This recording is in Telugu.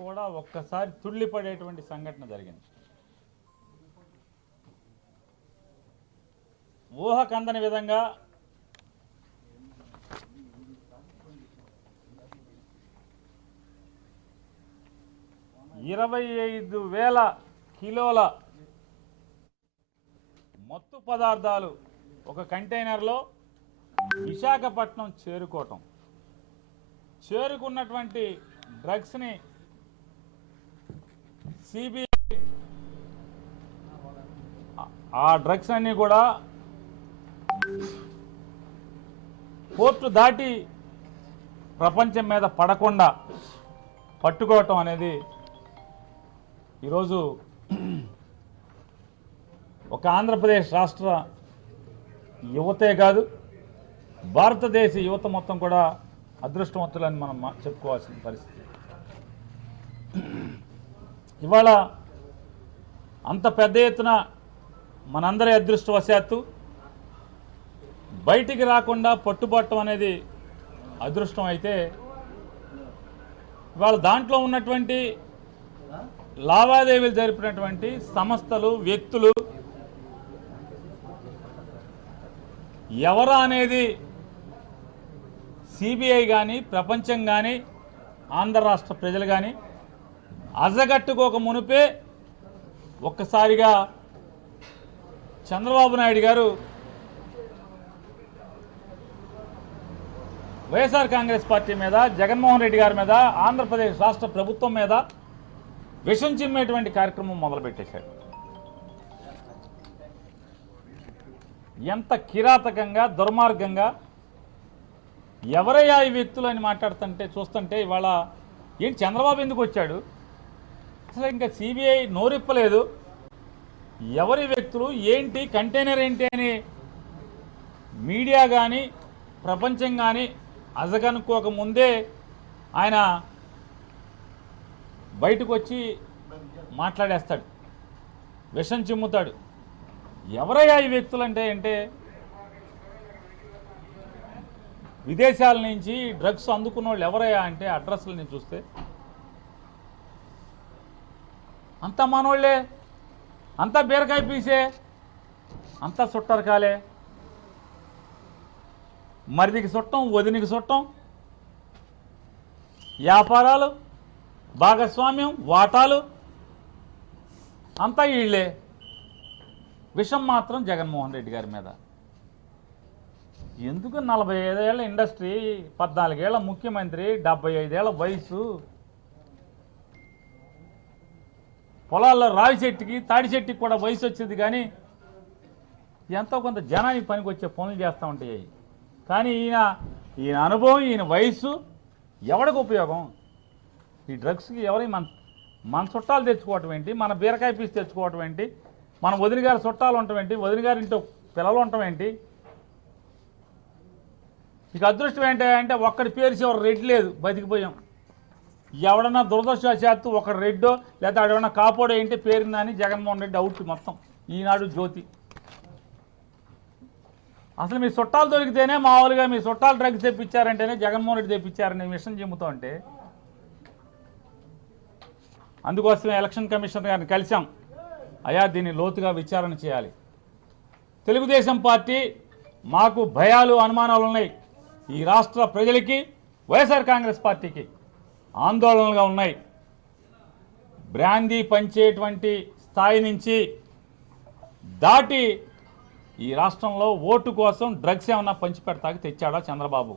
కూడా ఒక్కసారి తుళ్ళిపడేటువంటి సంఘటన జరిగింది. ఊహకందని విధంగా $25,000 కిలోల మత్తు పదార్థాలు ఒక కంటైనర్లో విశాఖపట్నం చేరుకున్నటువంటి డ్రగ్స్ని సిబిఐ ఆ డ్రగ్స్ అన్నీ కూడా పోర్టు దాటి ప్రపంచం మీద పడకుండా పట్టుకోవటం అనేది ఈరోజు ఒక ఆంధ్రప్రదేశ్ రాష్ట్ర యువతే కాదు, భారతదేశ యువత మొత్తం కూడా అదృష్టవంతులని మనం చెప్పుకోవాల్సిన పరిస్థితి. ఇవాళ అంత పెద్ద ఎత్తున మనందరి అదృష్టవశాత్తు బయటికి రాకుండా పట్టుబట్టం అనేది అదృష్టం అయితే, ఇవాళ దాంట్లో ఉన్నటువంటి లావాదేవీలు జరిపినటువంటి సంస్థలు, వ్యక్తులు ఎవరా అనేది సిబిఐ కానీ, ప్రపంచం కానీ, ఆంధ్ర రాష్ట్ర ప్రజలు కానీ అజగట్టుకోక మునిపే ఒక్కసారిగా చంద్రబాబు నాయుడు గారు వైఎస్ఆర్ కాంగ్రెస్ పార్టీ మీద, జగన్మోహన్ రెడ్డి గారి మీద, ఆంధ్రప్రదేశ్ రాష్ట్ర ప్రభుత్వం మీద విషం చిమ్మేటువంటి కార్యక్రమం మొదలుపెట్టేశాడు. ఎంత కిరాతకంగా, దుర్మార్గంగా ఎవరయ్యా ఈ వ్యక్తులు అని చూస్తుంటే ఇవాళ ఏంటి చంద్రబాబు ఎందుకు వచ్చాడు, అసలు ఇంకా సిబిఐ నోరిప్పలేదు, ఎవరి వ్యక్తులు ఏంటి, కంటైనర్ ఏంటి అని మీడియా కానీ, ప్రపంచం కానీ అజగనుకోక ముందే ఆయన బయటకు వచ్చి మాట్లాడేస్తాడు, విషం చిమ్ముతాడు. ఎవరయ్యా ఈ వ్యక్తులు అంటే విదేశాల నుంచి డ్రగ్స్ అందుకున్న వాళ్ళు ఎవరయ్యా అంటే అడ్రస్లని చూస్తే అంతా మనోళ్లే, అంతా బీరకాయ పీసే, అంతా చుట్టరకాలే. మరిదికి చుట్టం, వదినికి చుట్టం, వ్యాపారాలు, భాగస్వామ్యం, వాటాలు అంతా వీళ్ళే. విషం మాత్రం జగన్మోహన్ రెడ్డి గారి మీద. ఎందుకు 45 ఏళ్ల ఇండస్ట్రీ, 14 ఏళ్ల ముఖ్యమంత్రి, 75 ఏళ్ల వయసు, పొలాల్లో రావి చెట్టుకి, తాడి చెట్టుకి కూడా వయసు వచ్చింది, కానీ ఎంతో కొంత జనానికి పనికి వచ్చే పనులు చేస్తూ ఉంటాయి. కానీ ఈయన అనుభవం, ఈయన వయసు ఎవరికి ఉపయోగం? ఈ డ్రగ్స్కి ఎవరి మన చుట్టాలు తెచ్చుకోవటం ఏంటి, మన బీరకాయ పీస్ తెచ్చుకోవటం ఏంటి, మన వదిన గారి చుట్టాలు ఉండటం ఏంటి, వదిన గారి ఇంట్లో పిల్లలు ఉండటం ఏంటి? ఇక అదృష్టం ఏంటంటే ఒక్కడి పేరు చివరి రెడ్ లేదు, బతికిపోయాం. ఎవడన్నా దురదృష్టవశాత్తు ఒక రెడ్డో లేదా ఎవడన్నా కాపోడో ఏంటి పేరుందని జగన్మోహన్ రెడ్డి అవుట్ మొత్తం. ఈనాడు జ్యోతి. అసలు మీ చుట్టాలు దొరికితేనే, మామూలుగా మీ చుట్టాలు డ్రగ్స్ తెప్పించారంటేనే జగన్మోహన్ రెడ్డి తెప్పించారని విషయం చెబుతూ ఉంటే, అందుకోసమే ఎలక్షన్ కమిషనర్ గారిని కలిసాం. అయ్యా, దీన్ని లోతుగా విచారణ చేయాలి. తెలుగుదేశం పార్టీ మాకు భయాలు, అనుమానాలు ఉన్నాయి. ఈ రాష్ట్ర ప్రజలకి, వైఎస్ఆర్ కాంగ్రెస్ పార్టీకి ఆందోళనలుగా ఉన్నాయి. బ్రాందీ పంచేటువంటి స్థాయి నుంచి దాటి ఈ రాష్ట్రంలో ఓటు కోసం డ్రగ్స్ ఏమన్నా పంచిపెడతాకి తెచ్చాడా చంద్రబాబు?